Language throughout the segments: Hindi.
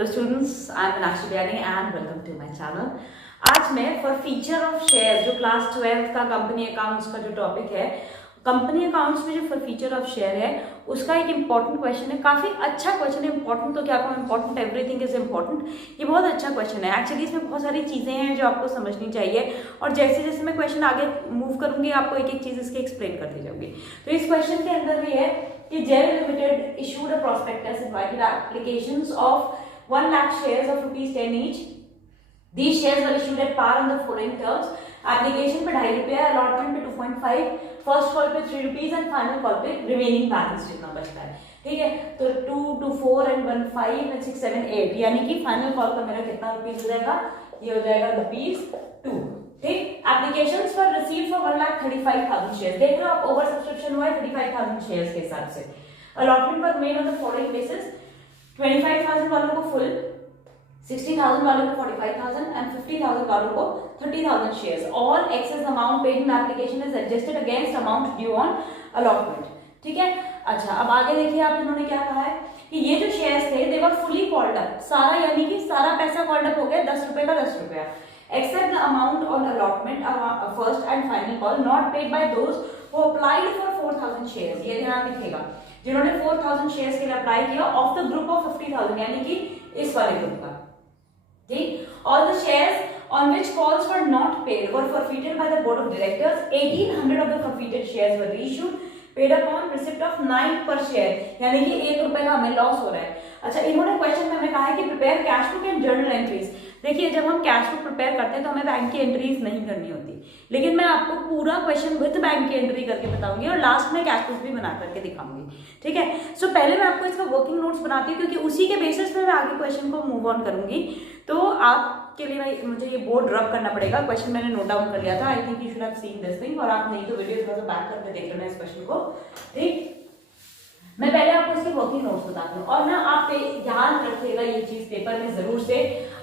Hello students, I am Meenakshi Biyani and welcome to my channel. आज मैं फॉर फीचर ऑफ शेयर जो क्लास 12th का कंपनी अकाउंट्स का जो टॉपिक है, कंपनी अकाउंट्स में जो फॉर फीचर ऑफ शेयर है उसका एक इंपॉर्टेंट क्वेश्चन है। काफी अच्छा क्वेश्चन है। इंपॉर्टेंट तो क्या कहूँ, इंपॉर्टेंट एवरीथिंग इज इंपॉर्टेंट। ये बहुत अच्छा क्वेश्चन है। एक्चुअली इसमें बहुत सारी चीजें हैं जो आपको समझनी चाहिए और जैसे जैसे मैं क्वेश्चन आगे मूव करूंगी आपको एक एक चीज इसकी एक्सप्लेन करती जाऊंगी। तो इस क्वेश्चन के अंदर भी है कि जेल limited issued a prospectus invited applications of 1 lakh shares of ₹10 each. These shares were issued at par on the following terms. Application पे ₹2.5, अलॉटमेंट पे 2.5, फर्स्ट कॉल पे ₹3 एंड फाइनल कॉल पे रिमेनिंग बैलेंस जितना बचता है। ठीक है, तो 2, 2, 4 एंड 1, 5 एंड 6, 7, 8 यानी कि फाइनल कॉल का मेरा कितना रुपीज हो जाएगा, ये हो जाएगा ₹2। ठीक, applications for received for 1,35,000 share. देख रहे हो आप, ओवर सब्सक्रिप्शन हुआ है 35,000 शेयर्स के हिसाब से। अलॉटमेंट पर made on the following basis, 25,000 वालों को फुल, 60,000 वालों को 45,000 एंड 50,000 वालों को 30,000 shares. All excess amount paid in application is adjusted against amount due on allotment. ठीक है, अच्छा अब आगे देखिए आप, इन्होंने क्या कहा है कि ये जो शेयर्स थे दे वर फुली कॉल्ड अप, सारा यानी कि सारा पैसा कॉल्ड अप हो गया, ₹10 का ₹10, except the amount on allotment first and final call not paid by those who applied for 4,000 shares। ये ध्यान रखिएगा, जिन्होंने 4,000 शेयर्स के लिए अप्लाई किया ऑफ द ग्रुप ऑफ 50,000 यानी कि इस वाले ग्रुप का। ठीक, all the shares on which calls were not paid were forfeited by the board of directors। 1,800 of the forfeited shares were reissued paid upon receipt of 9 per share यानी कि ₹1 का हमें लॉस हो रहा है। अच्छा, इन्होंने क्वेश्चन में हमें कहा है कि prepare cash book and journal entries. देखिए, जब हम कैश बुक प्रिपेयर करते हैं तो हमें बैंक की एंट्रीज नहीं करनी होती, लेकिन मैं आपको पूरा क्वेश्चन विद बैंक की एंट्री करके बताऊंगी और लास्ट में कैश बुक भी बना करके दिखाऊंगी। ठीक है, सो पहले मैं आपको इसका वर्किंग नोट्स बनाती हूँ क्योंकि उसी के बेसिस पे मैं आगे क्वेश्चन को मूव ऑन करूंगी। तो आपके लिए मुझे ये बोर्ड रब करना पड़ेगा। क्वेश्चन मैंने नोट डाउन कर लिया था, I think you should have seen this thing, और आप नहीं तो वीडियो थोड़ा सा बैक करके देख लेना इस क्वेश्चन को। ठीक, मैं पहले आपको इसके वर्किंग नोट्स बताती हूँ और ना आप ध्यान रखिएगा ये चीज, पेपर में जरूर से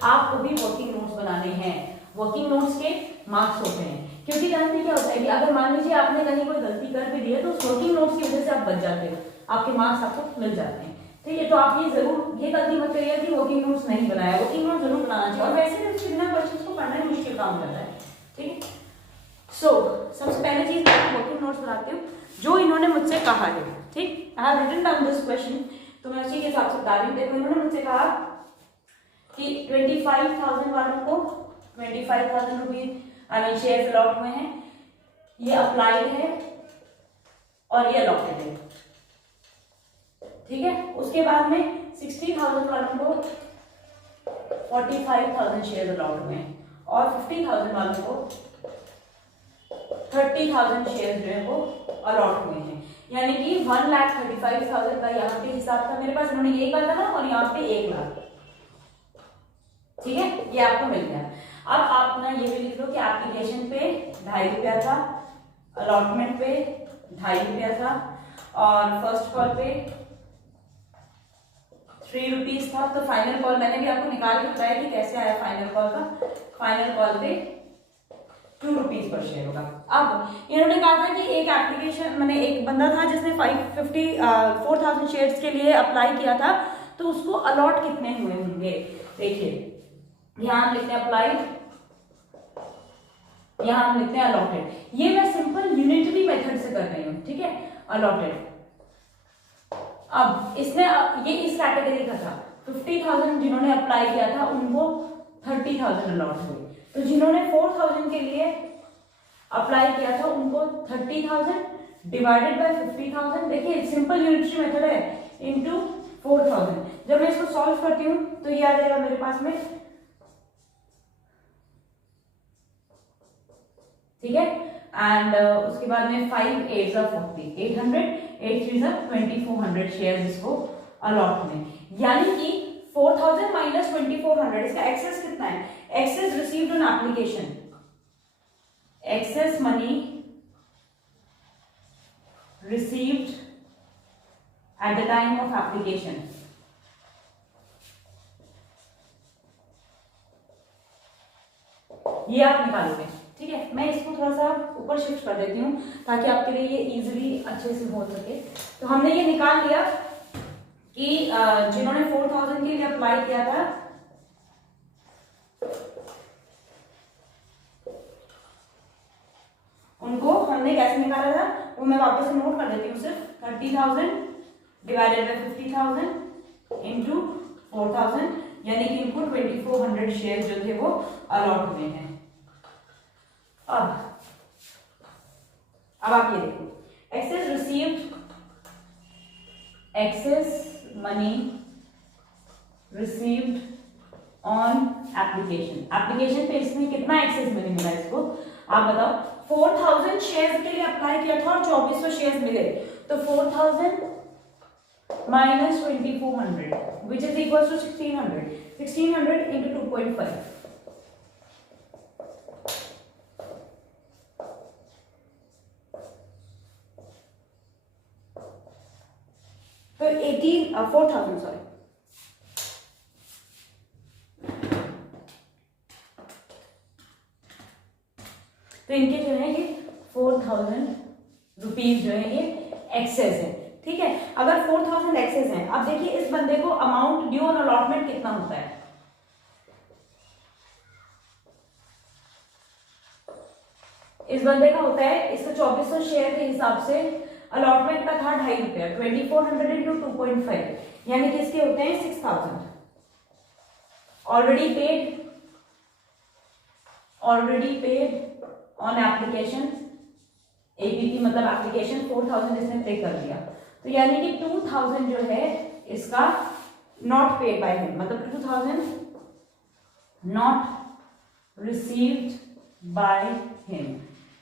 आपको भी वर्किंग नोट्स बनाने हैं। वर्किंग नोट्स के मार्क्स होते हैं, क्योंकि जानते क्या होता है कि अगर मान लीजिए आपने कहीं कोई गलती कर भी दी है तो उस वर्किंग नोट्स की वजह से आप बच जाते हो, आपके मार्क्स आपको मिल जाते हैं। ठीक है, तो आप ये जरूर ये गलती मत करिए कि वर्किंग नोट्स नहीं बनाया, वर्किंग नोट जरूर बनाना चाहिए। और वैसे भी उसके बिना क्वेश्चन को पढ़ना ही मुश्किल काम रहता है। ठीक है, सो सबसे पहले चीज मैं वर्किंग नोट्स बनाती हूँ जो इन्होंने मुझसे कहा है। ठीक, I have written down this question, तो मैं उसी के हिसाब से बता रही हूँ। देखो, इन्होंने मुझसे कहा कि 25,000 वालों को 25,000 रुपीज शेयर अलॉट हुए हैं, ये अप्लाइड है और ये अलॉटेड है। ठीक है, उसके बाद में 60,000 वालों को 45,000 शेयर अलॉट हुए हैं और 50,000 वालों को 30,000 शेयर जो है वो अलॉट हुए हैं, यानी कि 1,35,000 का यहाँ पे हिसाब था मेरे पास। इन्होंने ये कहा था ना, और यहाँ पे 1 लाख। ठीक है, ये आपको मिल गया। अब आप ना ये भी लिख लो कि एप्लीकेशन पे ₹2.5 था, अलॉटमेंट पे ₹2.5 था और फर्स्ट कॉल पे ₹3 था। तो फाइनल कॉल मैंने भी आपको निकाल के बताया कि कैसे आया फाइनल कॉल का। फाइनल कॉल पे ₹2 पर शेयर होगा। अब इन्होंने कहा था कि एक एप्लीकेशन मैंने एक बंदा था जिसने 4,000 शेयर्स के लिए अप्लाई किया था, तो उसको अलॉट कितने हुए होंगे। देखिए, यहाँ हम लिखते हैं अप्लाइड, यहाँ हम लिखते हैं अलॉटेड। ये मैं सिंपल यूनिटरी मेथड से कर रही हूँ। ठीक है, अलॉटेड। अब इसने ये इस कैटेगरी का था, 50,000 जिन्होंने अप्लाई किया था उनको 30,000 अलॉट हुए, तो जिन्होंने 4,000 के लिए अप्लाई किया था उनको 30,000 डिवाइडेड बाय 50,000। देखिए, सिंपल यूनिटरी मेथड है, इनटू 4,000। जब मैं इसको सॉल्व करती हूँ तो ये आ जाएगा मेरे पास में। ठीक है, एंड उसके बाद में 5 8 40, 800, 8 3 2400 शेयर इसको अलॉट हुए, यानी कि 4,000 माइनस 2400, इसका एक्सेस कितना है। Excess received on application, excess money received at the time of application, ये आप निकालोगे। ठीक है, मैं इसको थोड़ा सा ऊपर शिफ्ट कर देती हूँ ताकि आपके लिए ये इजीली अच्छे से हो सके। तो हमने ये निकाल लिया कि जिन्होंने 4000 के लिए अप्लाई किया था, उनको हमने कैसे निकाला था वो मैं वापस से नोट कर देती हूँ। सिर्फ 30,000 डिवाइडेड बाय 50,000 इंटू 4,000, यानी कि इनको 2400 शेयर जो थे वो अलॉट हुए हैं। अब आप ये देखो, excess received, excess money received on application. Application पे इसमें कितना एक्सेस मनी मिला इसको आप बताओ। 4000 शेयर्स के लिए अप्लाई किया था और 2400 शेयर्स मिले, तो 4000 minus 2400 which is equal to 1600। 1600 into 2.5, तो 4000 सॉरी, तो इनके जो है ये 4000 रुपीज जो है ये एक्सेस है। ठीक है, अगर 4000 एक्सेस है, अब देखिए इस बंदे को अमाउंट ड्यू ऑन अलॉटमेंट कितना होता है। इस बंदे का होता है, इसका 2400 शेयर के हिसाब से अलॉटमेंट का था 2.5 रुपया, 2400 इंटू 2.5, यानी कि इसके होते हैं 6000 already paid on application. APP मतलब एप्लीकेशन 4000 इसने पे कर दिया, तो यानी कि 2000 जो है इसका नॉट पेड बाय हिम, मतलब 2000 नॉट रिसीव्ड बाय हिम।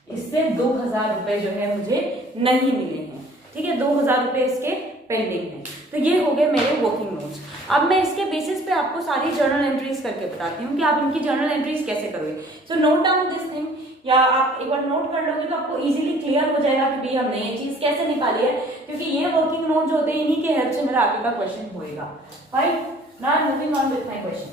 इससे 2000 रुपए जो है मुझे नहीं मिले हैं। ठीक है, 2000 रुपए इसके पेंडिंग हैं। तो ये हो गए मेरे वर्किंग नोट्स। अब मैं इसके बेसिस पे आपको सारी जर्नल एंट्रीज करके बताती हूँ कि आप इनकी जर्नल एंट्रीज कैसे करोगे। So note down this thing, या आप एक बार नोट कर लोगे तो आपको इजीली क्लियर हो जाएगा कि भाई हमने ये चीज कैसे निकाली है, क्योंकि ये वर्किंग नोट जो होते हैं इन्हीं के हेल्प से मेरा आगे का क्वेश्चन होएगा। Fine, now moving on with my question.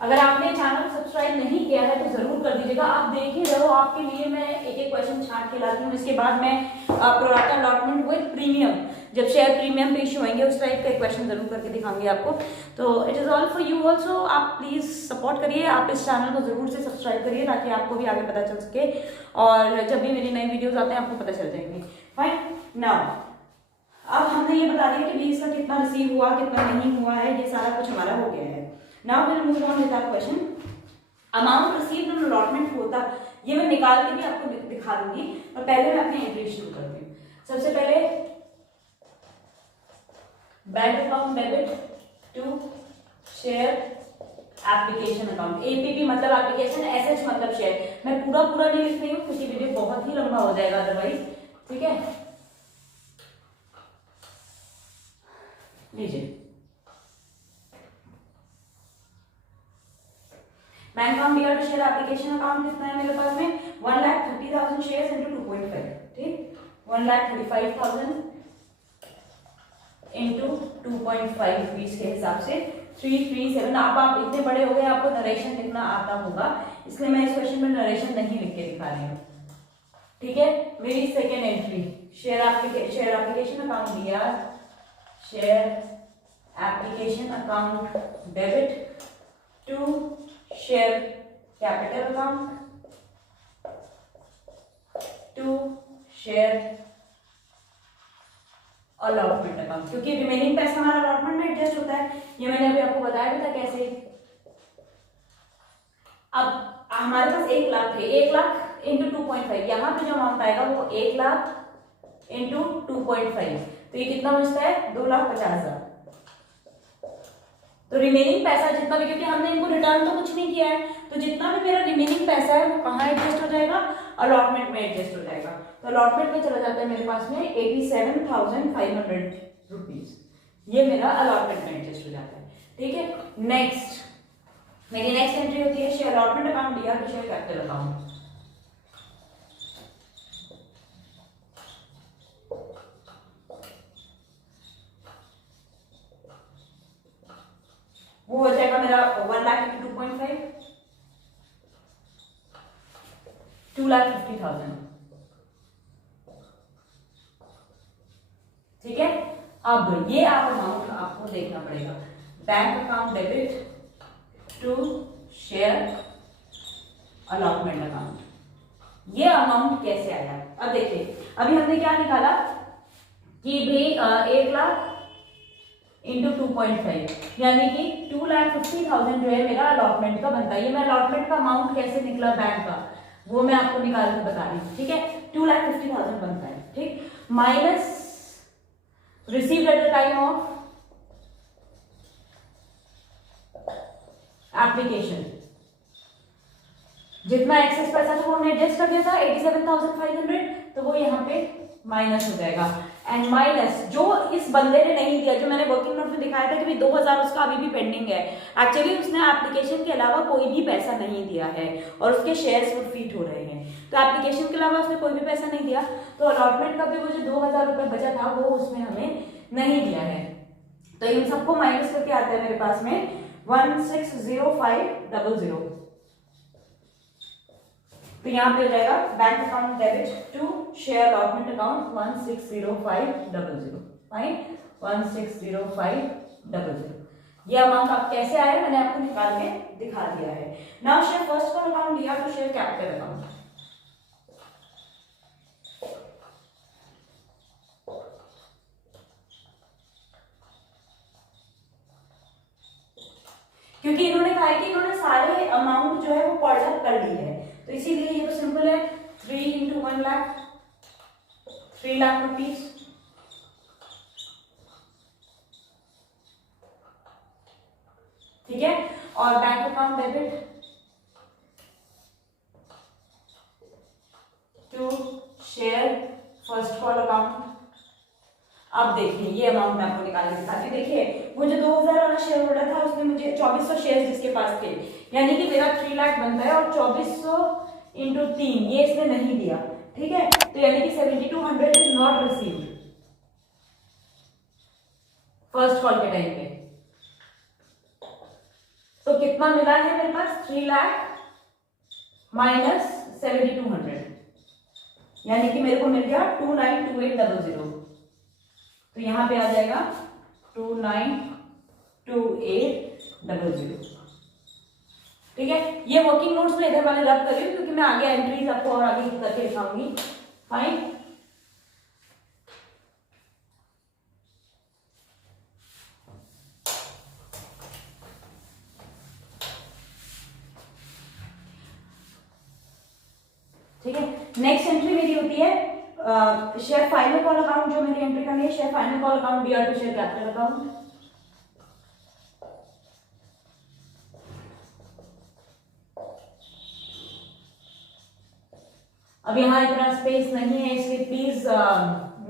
अगर आपने चैनल सब्सक्राइब नहीं किया है तो जरूर कर दीजिएगा। आप देख ही रहो, आपके लिए मैं एक एक क्वेश्चन छांट के लाती हूँ। इसके बाद मैं प्रोराटा अलॉटमेंट विद प्रीमियम, जब शेयर प्रीमियम पे इशू होंगे उस टाइप के क्वेश्चन जरूर करके दिखाऊंगी आपको। तो it is all for you also. आप प्लीज सपोर्ट करिए, आप इस चैनल को जरूर से सब्सक्राइब करिए ताकि आपको भी आगे पता चल सके, और जब भी मेरी नई वीडियोज आते हैं आपको पता चल जाएंगी। फाइन, नाउ अब हमने ये बता दिया कि भी इसका कितना रिसीव हुआ कितना नहीं हुआ है, ये सारा कुछ हमारा हो गया है। Now will move on with our question. Amount received on allotment होता, ये मैं निकाल के भी आपको दिखा दूंगी, और पहले मैं अपनी एंट्री शुरू करती हूँ। सबसे पहले bank account debit to share application account. APP मतलब एप्लीकेशन, एसएच मतलब शेयर। मैं पूरा नहीं लिख रही हूँ क्योंकि वीडियो बहुत ही लंबा हो जाएगा अदरवाइज। ठीक है, लीजिए bank account dear to share application account कितना है मेरे पास में 1,30,000 शेयर्स इंटू 2.5। ठीक, 1,35,000 इंटू 2.5 रुपीज के हिसाब से 337। अब आप इतने बड़े हो गए, आपको नरेशन लिखना आता होगा, इसलिए मैं इस क्वेश्चन में नरेशन नहीं लिख के दिखा रही हूँ। ठीक है, मेरी second entry share application account दिया, share application account debit to share capital account to share allotment account, क्योंकि रिमेनिंग पैसा हमारा अलॉटमेंट में एडजस्ट होता है। ये मैंने अभी आपको बताया भी था कैसे। अब हमारे पास 1 लाख थे, 1 लाख इंटू 2.5, यहाँ पे जो अमाउंट आएगा वो 1 लाख इंटू 2.5, तो ये कितना बचता है 2,50,000। तो रिमेनिंग पैसा जितना भी, क्योंकि हमने इनको रिटर्न तो कुछ नहीं किया है, तो जितना भी मेरा रिमेनिंग पैसा है वो कहाँ एडजस्ट हो जाएगा, अलॉटमेंट में एडजस्ट हो जाएगा। तो अलॉटमेंट में चला जाता है मेरे पास में 87,500 रुपीज, ये मेरा अलॉटमेंट में एडजस्ट हो जाता है। ठीक है, नेक्स्ट मेरी नेक्स्ट एंट्री होती है शेयर अलॉटमेंट अकाउंट दिया तो शेयर कैपिटल अकाउंट। वो हो जाएगा मेरा 1 लाख इंटू 2.5, 2,50,000। ठीक है, अब ये आप अमाउंट आपको देखना पड़ेगा। Bank account debit to share allotment account, ये अमाउंट कैसे आया? अब देखिए, अभी हमने क्या निकाला कि भाई 1,00,000 इंटू 2.5, यानी कि 2,50,000 जो है मेरा अलॉटमेंट का बनता है। ये मैं अलॉटमेंट का अमाउंट कैसे निकला बैंक का, वो मैं आपको निकाल के बता रही हूँ। ठीक है, 2,50,000 बनता है। ठीक, minus received at the time of application, जितना एक्सेस पैसा था वो हमने एडजस्ट कर दिया था 87,500, तो वो यहाँ पे माइनस हो जाएगा। एंड माइनस जो इस बंदे ने नहीं दिया, जो मैंने वर्किंग नोट में दिखाया था कि भाई 2,000 उसका अभी भी पेंडिंग है, एक्चुअली उसने एप्लीकेशन के अलावा कोई भी पैसा नहीं दिया है और उसके शेयर्स फॉरफीट हो रहे हैं। तो एप्लीकेशन के अलावा उसने कोई भी पैसा नहीं दिया, तो अलॉटमेंट का भी वो जो 2,000 रुपये बचा था वो उसमें हमें नहीं दिया है। तो इन सबको माइनस करके आता है मेरे पास में 160500। तो यहाँ पे हो जाएगा bank account debit to share allotment account 160500। Fine, 160500। ये अमाउंट आप कैसे आया मैंने आपको निकाल के दिखा दिया है। Now share first call account दिया तो शेयर कैपिटल अकाउंट। क्योंकि इन्होंने कहा है कि इन्होंने सारे अमाउंट जो है वो कॉल्ड अप कर ली है, तो इसीलिए ये तो सिंपल है। 3 इंटू 1 लाख, 3 लाख रुपीज। ठीक है, और bank account debit to share first call account. अब देखिए ये अमाउंट मैं आपको निकाल के दिखाती हूँ। देखिए मुझे 2,000 वाला शेयर होल्डर था, उसने मुझे 2400 शेयर जिसके पास थे, यानी कि मेरा 3 लाख बनता है, और 2400 इंटू 3 ये इसने नहीं दिया। ठीक है, तो यानी कि 7,200 is not received first call के टाइम पे। तो कितना मिला है मेरे पास? 3 लाख माइनस 7,200, यानी कि मेरे को मिल गया 292800। तो यहां पे आ जाएगा 292800। ठीक है, ये वर्किंग नोट्स में इधर वाले रब कर रही हूँ क्योंकि मैं आगे एंट्रीज आपको और आगे करके दिखाऊंगी। फाइन, ठीक है। नेक्स्ट एंट्री मेरी होती है शेयर फाइनल कॉल अकाउंट। जो मेरी एंट्री करनी है share final call account BR to share capital account. अब यहाँ इतना स्पेस नहीं है, इसलिए प्लीज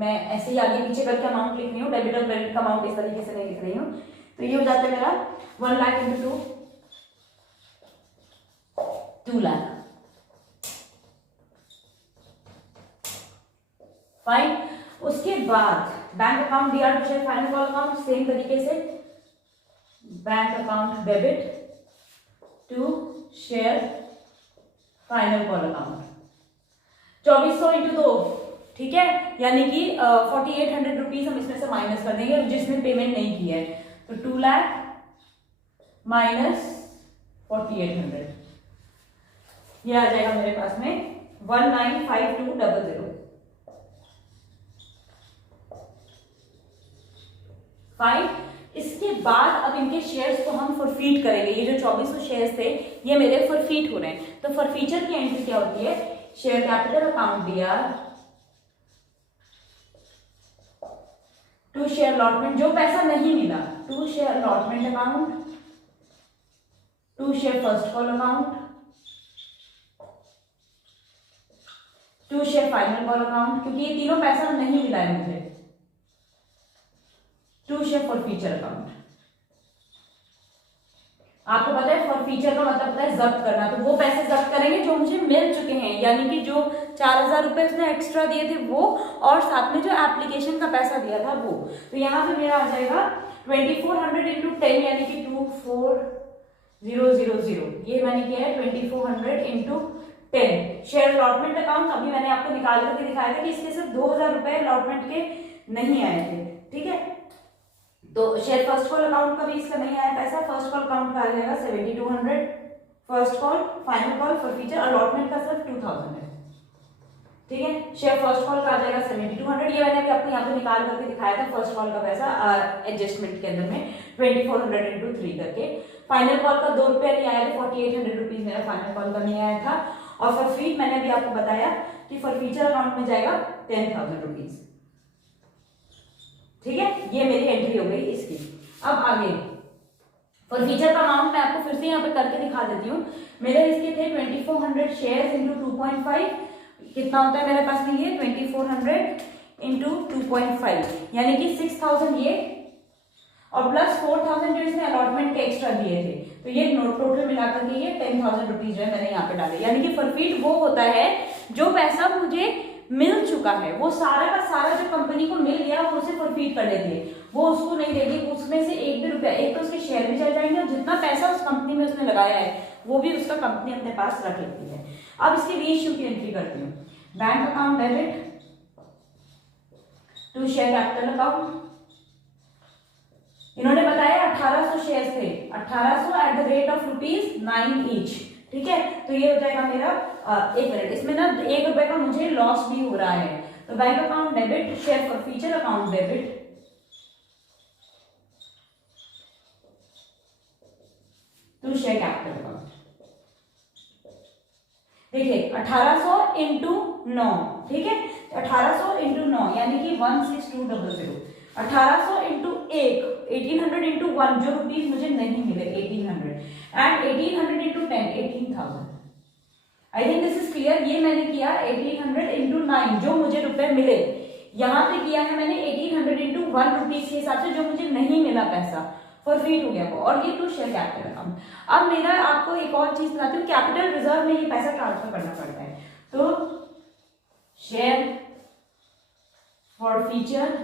मैं ऐसे ही आगे पीछे करके अमाउंट लिख रही हूँ, डेबिट और क्रेडिट का अमाउंट इस तरीके से नहीं लिख रही हूँ। तो ये हो जाता है मेरा 1 लाख इंटू 2 लाख। फाइन, उसके बाद bank account DR to share final call account same तरीके से bank account debit to share final call account 2400 into 2। ठीक है, यानी कि 4,800 रुपीज हम इसमें से माइनस कर देंगे जिसने पेमेंट नहीं की है। तो 2 लाख माइनस 4,800, ये आ जाएगा मेरे पास में 195200। फाइन, इसके बाद अब इनके शेयर्स को हम फॉरफीट करेंगे। ये जो 2400 शेयर्स थे ये मेरे फॉरफीट हो रहे हैं। तो फॉरफीचर की एंट्री क्या होती है? शेयर कैपिटल अकाउंट दिया टू शेयर अलॉटमेंट, जो पैसा नहीं मिला, to share allotment account, to share first call account, to share final call account, क्योंकि ये तीनों पैसा नहीं मिला है मुझे, टू शेयर फॉरफीचर अकाउंट। आपको पता है फॉरफीचर का मतलब होता है जब्त करना, तो वो पैसे जब्त करेंगे जो मुझे मिल चुके हैं, यानी कि जो 4,000 रुपए उसने एक्स्ट्रा दिए थे वो, और साथ में जो एप्लीकेशन का पैसा दिया था वो। तो यहाँ पे मेरा आ जाएगा 2400 इंटू 10, यानी कि 24000। ये मैंने किया है 2400 इंटू 10। शेयर अलॉटमेंट अकाउंट अभी मैंने आपको निकाल करके दिखाया था कि इसके सिर्फ 2000 रुपए अलॉटमेंट के नहीं आए थे, ठीक है। तो शेयर फर्स्ट कॉल अकाउंट का भी इसका नहीं आया पैसा, फर्स्ट कॉल अकाउंट का आ जाएगा 7200 first call, final call for future allotment का सिर्फ 2000 है, ठीक है। शेयर फर्स्ट कॉल का आ जाएगा 7200, ये मैंने अभी आपको यहाँ पे निकाल करके दिखाया था फर्स्ट कॉल का पैसा एडजस्टमेंट के अंदर में 2400 into 3 करके। फाइनल कॉल का 2 रुपया नहीं आया था, 4800 रुपीज मेरा फाइनल कॉल का नहीं आया था। और फॉर फीड मैंने अभी आपको बताया कि फॉर फ्यूचर अकाउंट में जाएगा 10,000 रुपीज, ठीक है। ये मेरी एंट्री हो गई इसकी। अब आगे फॉर फ्यूचर का अमाउंट मैं आपको फिर से यहाँ पे करके दिखा देती हूँ। मेरे इसके थे 2400 शेयर्स इंटू 2.5, कितना होता है मेरे पास में ये 2400 इंटू 2.5 यानी कि 6000 ये और प्लस 4000 जो इसने अलॉटमेंट के एक्स्ट्रा दिए थे, तो ये टोटल मिलाकर के ये 10,000 रुपीज जो है मैंने यहाँ पे डाले। यानी कि फॉरफीट वो होता है जो पैसा मुझे मिल चुका है, वो सारा का सारा जो कंपनी को मिल गया वो उसे फॉरफीट कर लेती है, वो उसको नहीं देगी, उसमें से एक भी रुपया, एक तो उसके शेयर भी चल जाएंगे और जितना पैसा उस कंपनी में उसने लगाया है वो भी उसका कंपनी अपने पास रख लेती है। अब इसकी रीइश्यू की एंट्री करती हूँ। Bank account debit to share capital account, इन्होंने बताया 1800 शेयर थे, 1800 at the rate of ₹9 each, ठीक है। तो ये हो जाएगा मेरा 1 मिनट, इसमें ना 1 रुपए का मुझे लॉस भी हो रहा है। तो bank account debit share forfeiture account debit to share capital account. देखिए 1800 इंटू 9, ठीक है। 1800 इंटू 9 यानी कि 16200, 1800 इंटू 1 1800 इंटू 1 जो रुपीज मुझे नहीं मिले 1800 and 1800 into 10 18,000। I think this is clear. ये मैंने किया 1800 इंटू 9 जो मुझे रुपए मिले, यहाँ पे किया है मैंने 1800 इंटू 1 रुपीज के हिसाब से जो मुझे नहीं मिला पैसा, फॉरफीट हो गया वो, और ये टू शेयर कैपिटल अकाउंट। अब मेरा आपको एक और चीज बताती हूँ, कैपिटल रिजर्व में ये पैसा ट्रांसफर करना पड़ता है। तो share forfeiture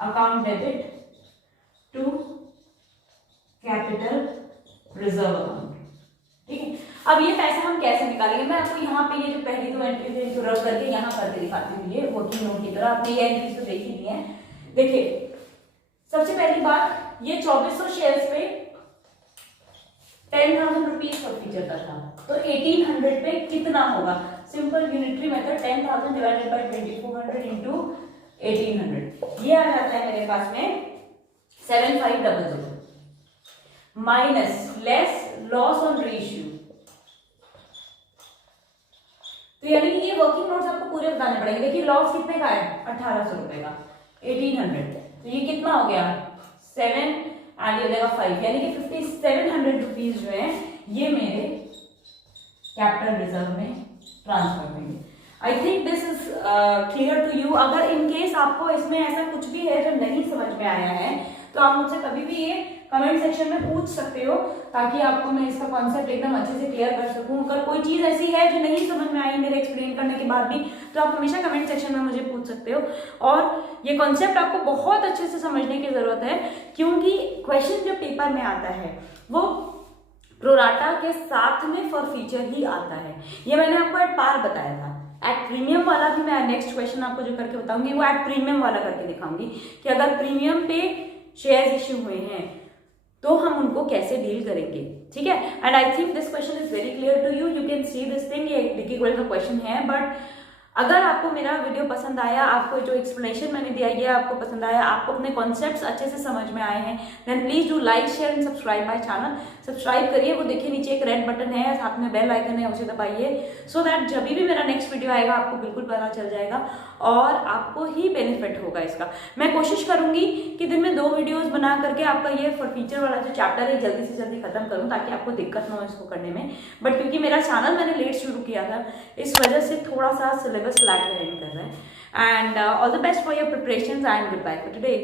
account debit to capital reserve account, ठीक है। अब ये पैसा हम कैसे निकालेंगे, मैं आपको यहाँ पे ये जो पहली 2 एंट्री थे इनको रब करके यहाँ करके दिखाती हूँ। ये वर्किंग नोट की तरह आपने ये एंट्रीज तो देख ही ली है। देखिए सबसे पहली बात, ये 2400 शेयर्स पे 10,000 रुपीज फॉर फ्यूचर का था, तो 1800 पे कितना होगा, simple unitary method 10,000 divided by 2400 into 1800, ये आ जाता है मेरे पास में 7500 minus less loss on reissue. तो यानी कि ये वर्किंग नोट्स आपको पूरे बताने पड़ेंगे। देखिए लॉस कितने का है, 1800 रुपए का, 1800, तो ये कितना हो गया 7 एंड हो जाएगा 5, यानी कि 5700 रुपीज जो है ये मेरे कैपिटल रिजर्व में ट्रांसफर होंगे। I think this is clear to you. अगर इन केस आपको इसमें ऐसा कुछ भी है जो नहीं समझ में आया है तो आप मुझसे कभी भी ये कमेंट सेक्शन में पूछ सकते हो, ताकि आपको मैं इसका कॉन्सेप्ट एकदम अच्छे से क्लियर कर सकूं। अगर कोई चीज ऐसी है जो नहीं समझ में आई मेरे एक्सप्लेन करने के बाद भी, तो आप हमेशा कमेंट सेक्शन में मुझे पूछ सकते हो। और ये कॉन्सेप्ट आपको बहुत अच्छे से समझने की जरूरत है, क्योंकि क्वेश्चन जो पेपर में आता है वो प्रोराटा के साथ में फॉर फ्यूचर ही आता है। ये मैंने आपको एट पार बताया था। एट प्रीमियम वाला भी मैं नेक्स्ट क्वेश्चन आपको जो करके बताऊंगी वो एट प्रीमियम वाला करके दिखाऊंगी कि अगर प्रीमियम पे शेयर इश्यू हुए हैं तो हम उनको कैसे डील करेंगे, ठीक है। And I think this question is very clear to you can see this thing. ये डिकी गोल्ड का क्वेश्चन है, बट अगर आपको मेरा वीडियो पसंद आया, आपको जो एक्सप्लेनेशन मैंने दिया ये आपको पसंद आया, आपको अपने कॉन्सेप्ट्स अच्छे से समझ में आए हैं, then please do like share and subscribe my channel. Subscribe करिए, वो देखिए नीचे एक रेड बटन है, साथ में बेल आइकन है, उसे दबाइए, सो दैट जब भी मेरा नेक्स्ट वीडियो आएगा आपको बिल्कुल पता चल जाएगा और आपको ही बेनिफिट होगा इसका। मैं कोशिश करूंगी कि दिन में 2 वीडियोज बना करके आपका ये फॉर फ्यूचर वाला जो चैप्टर है जल्दी से जल्दी खत्म करूं, ताकि आपको दिक्कत ना हो इसको करने में। बट क्योंकि मेरा चैनल मैंने लेट शुरू किया था, इस वजह से थोड़ा सा सिलेबस लैग कर रहा है। And all the best for your preparations and goodbye for today.